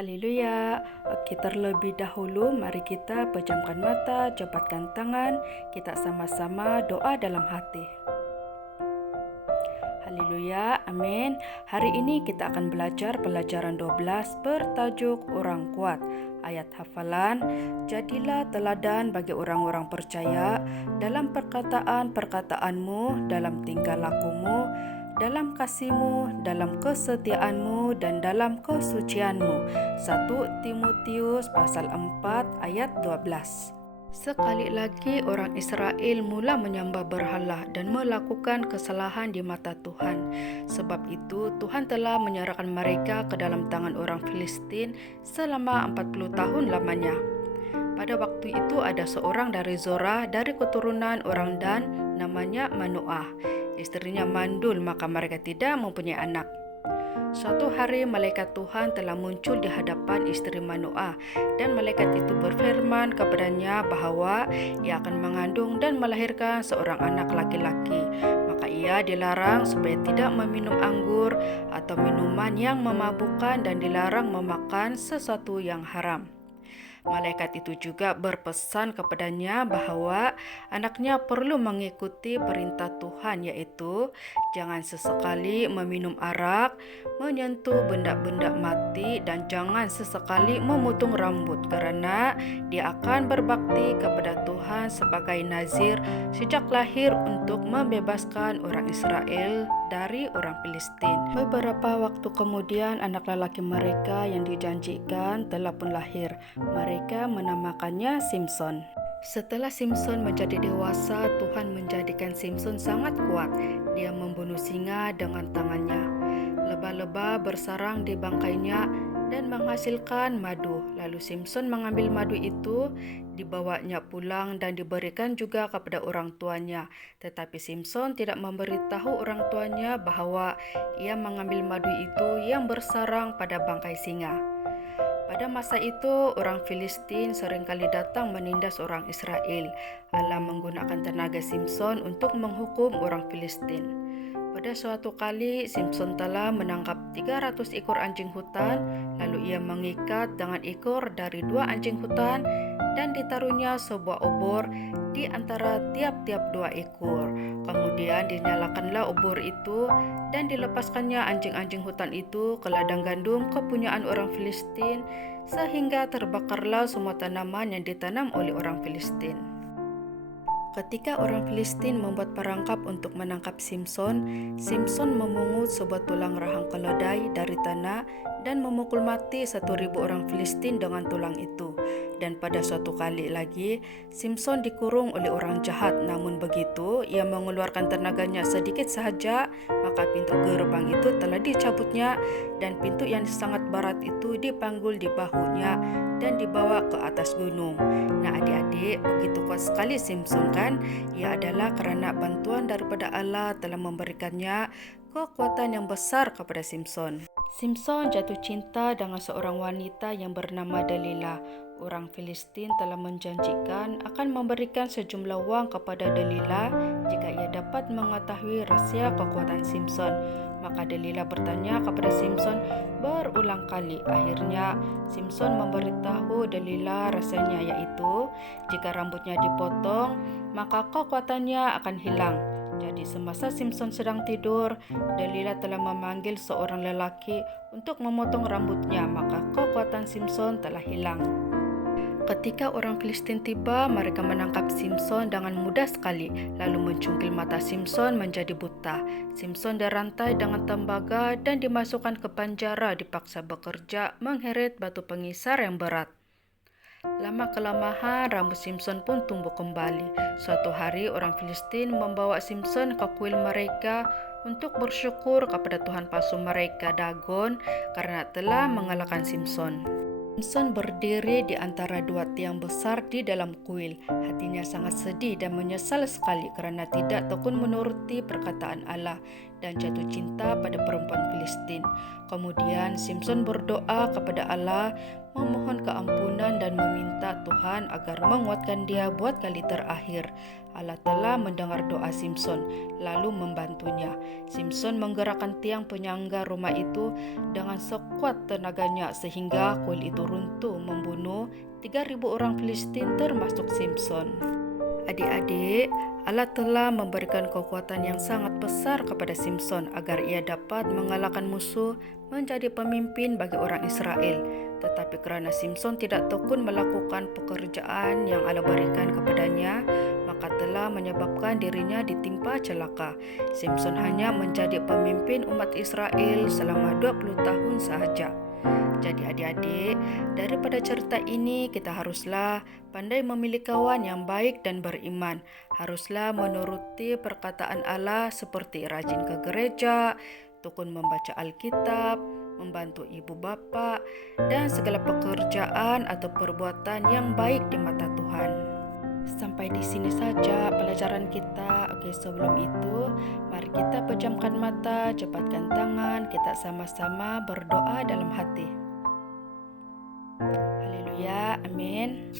Haleluya. Oke, terlebih dahulu mari kita pejamkan mata, japatkan tangan, kita sama-sama doa dalam hati. Haleluya, amin. Hari ini kita akan belajar pelajaran 12 bertajuk Orang Kuat. Ayat hafalan, jadilah teladan bagi orang-orang percaya dalam perkataan-perkataanmu, dalam tingkah lakumu, dalam kasihmu, dalam kesetiaanmu, dan dalam kesucianmu. 1 Timotius pasal 4 ayat 12. Sekali lagi orang Israel mula menyembah berhala dan melakukan kesalahan di mata Tuhan. Sebab itu Tuhan telah menyerahkan mereka ke dalam tangan orang Filistin selama 40 tahun lamanya. Pada waktu itu ada seorang dari Zorah dari keturunan orang Dan namanya Manoah. Istrinya mandul, maka mereka tidak mempunyai anak. Suatu hari malaikat Tuhan telah muncul di hadapan istri Manoah, dan malaikat itu berfirman kepadanya bahwa ia akan mengandung dan melahirkan seorang anak laki-laki. Maka ia dilarang supaya tidak meminum anggur atau minuman yang memabukkan dan dilarang memakan sesuatu yang haram. Malaikat itu juga berpesan kepadanya bahwa anaknya perlu mengikuti perintah Tuhan, yaitu jangan sesekali meminum arak, menyentuh benda-benda mati, dan jangan sesekali memotong rambut, karena dia akan berbakti kepada Tuhan sebagai nazir sejak lahir untuk membebaskan orang Israel dari orang Filistin. Beberapa waktu kemudian anak lelaki mereka yang dijanjikan telah pun lahir. Mereka menamakannya Simson. Setelah Simson menjadi dewasa, Tuhan menjadikan Simson sangat kuat. Dia membunuh singa dengan tangannya. Lebah-lebah bersarang di bangkainya dan menghasilkan madu. Lalu Simson mengambil madu itu, dibawanya pulang dan diberikan juga kepada orang tuanya. Tetapi Simson tidak memberitahu orang tuanya bahwa ia mengambil madu itu yang bersarang pada bangkai singa. Pada masa itu, orang Filistin seringkali datang menindas orang Israel. Allah menggunakan tenaga Simson untuk menghukum orang Filistin. Pada suatu kali, Simson telah menangkap 300 ekor anjing hutan, lalu ia mengikat dengan ekor dari 2 anjing hutan dan ditaruhnya sebuah obor di antara tiap-tiap 2 ekor. Kemudian dinyalakanlah obor itu dan dilepaskannya anjing-anjing hutan itu ke ladang gandum kepunyaan orang Filistin, sehingga terbakarlah semua tanaman yang ditanam oleh orang Filistin. Ketika orang Filistin membuat perangkap untuk menangkap Simson, Simson memungut sebuah tulang rahang keledai dari tanah dan memukul mati 1.000 orang Filistin dengan tulang itu. Dan pada suatu kali lagi, Simson dikurung oleh orang jahat. Namun begitu, ia mengeluarkan tenaganya sedikit sahaja, maka pintu gerbang itu telah dicabutnya, dan pintu yang sangat berat itu dipanggul di bahunya dan dibawa ke atas gunung. Nah adik-adik, begitu kuat sekali Simson kan? Ia adalah karena bantuan daripada Allah telah memberikannya kekuatan yang besar kepada Simson. Simson jatuh cinta dengan seorang wanita yang bernama Delilah. Orang Filistin telah menjanjikan akan memberikan sejumlah uang kepada Delilah jika ia dapat mengetahui rahasia kekuatan Simson. Maka Delilah bertanya kepada Simson berulang kali. Akhirnya Simson memberitahu Delilah rahasianya, yaitu jika rambutnya dipotong, maka kekuatannya akan hilang. Jadi semasa Simson sedang tidur, Delilah telah memanggil seorang lelaki untuk memotong rambutnya, maka kekuatan Simson telah hilang. Ketika orang Filistin tiba, mereka menangkap Simson dengan mudah sekali, lalu mencungkil mata Simson menjadi buta. Simson dirantai dengan tembaga dan dimasukkan ke penjara, dipaksa bekerja mengheret batu pengisar yang berat. Lama-kelamaan rambut Simson pun tumbuh kembali. Suatu hari orang Filistin membawa Simson ke kuil mereka untuk bersyukur kepada Tuhan palsu mereka Dagon karena telah mengalahkan Simson. Simson berdiri di antara 2 tiang besar di dalam kuil. Hatinya sangat sedih dan menyesal sekali karena tidak tekun menuruti perkataan Allah dan jatuh cinta pada perempuan Filistin. Kemudian Simson berdoa kepada Allah, memohon keampunan dan meminta Tuhan agar menguatkan dia buat kali terakhir. Allah telah mendengar doa Simson lalu membantunya. Simson menggerakkan tiang penyangga rumah itu dengan sekuat tenaganya sehingga kuil itu runtuh membunuh 3.000 orang Filistin termasuk Simson. Adik-adik, Allah telah memberikan kekuatan yang sangat besar kepada Simson agar ia dapat mengalahkan musuh menjadi pemimpin bagi orang Israel. Tetapi kerana Simson tidak tekun melakukan pekerjaan yang Allah berikan kepadanya, maka telah menyebabkan dirinya ditimpa celaka. Simson hanya menjadi pemimpin umat Israel selama 20 tahun sahaja. Jadi adik-adik, daripada cerita ini kita haruslah pandai memilih kawan yang baik dan beriman. Haruslah menuruti perkataan Allah seperti rajin ke gereja, tekun membaca Alkitab, membantu ibu bapa, dan segala pekerjaan atau perbuatan yang baik di mata Tuhan. Sampai di sini saja pelajaran kita. Oke, sebelum itu, mari kita pejamkan mata, cepatkan tangan, kita sama-sama berdoa dalam hati. Haleluya, amin.